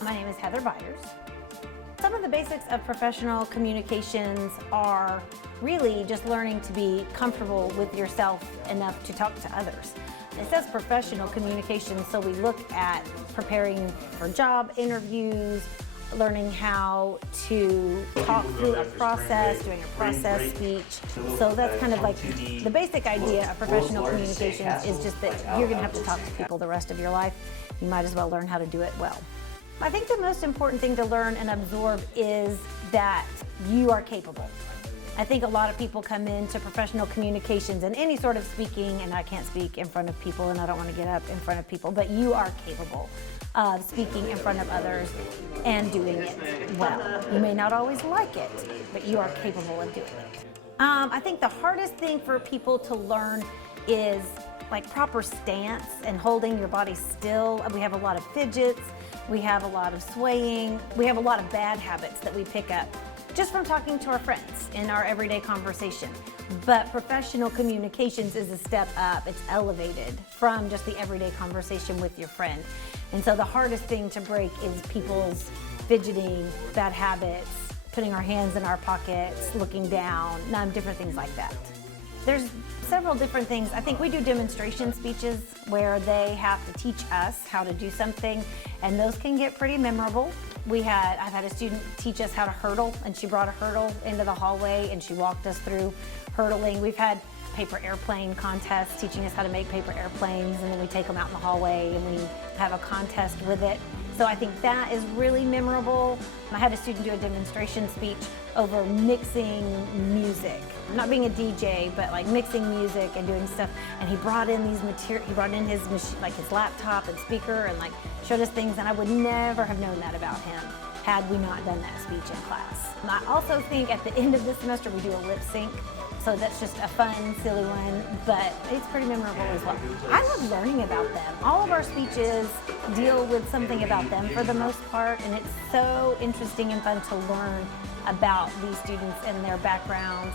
My name is Heather Byers. Some of the basics of professional communications are really just learning to be comfortable with yourself enough to talk to others. It says professional communications, so we look at preparing for job interviews, learning how to talk through a process, doing a process speech. So that's kind of like the basic idea of professional communications is just that you're going to have to talk to people the rest of your life. You might as well learn how to do it well. I think the most important thing to learn and absorb is that you are capable. I think a lot of people come into professional communications and any sort of speaking, and I can't speak in front of people and I don't want to get up in front of people, but you are capable of speaking in front of others and doing it well. You may not always like it, but you are capable of doing it. I think the hardest thing for people to learn is like proper stance and holding your body still. We have a lot of fidgets, we have a lot of swaying, we have a lot of bad habits that we pick up just from talking to our friends in our everyday conversation. But professional communications is a step up. It's elevated from just the everyday conversation with your friend. And so the hardest thing to break is people's fidgeting, bad habits, putting our hands in our pockets, looking down, different things like that. There's several different things. I think we do demonstration speeches where they have to teach us how to do something, and those can get pretty memorable. I've had a student teach us how to hurdle, and she brought a hurdle into the hallway and she walked us through hurdling. We've had paper airplane contests teaching us how to make paper airplanes, and then we take them out in the hallway and we have a contest with it. So I think that is really memorable. I had a student do a demonstration speech over mixing music. Not being a DJ, but like mixing music and doing stuff. And he brought in these he brought in his machine, like his laptop and speaker, and like showed us things, and I would never have known that about him had we not done that speech in class. And I also think at the end of the semester we do a lip sync. So that's just a fun, silly one, but it's pretty memorable as well. I love learning about them. All of our speeches deal with something about them for the most part, and it's so interesting and fun to learn about these students and their backgrounds.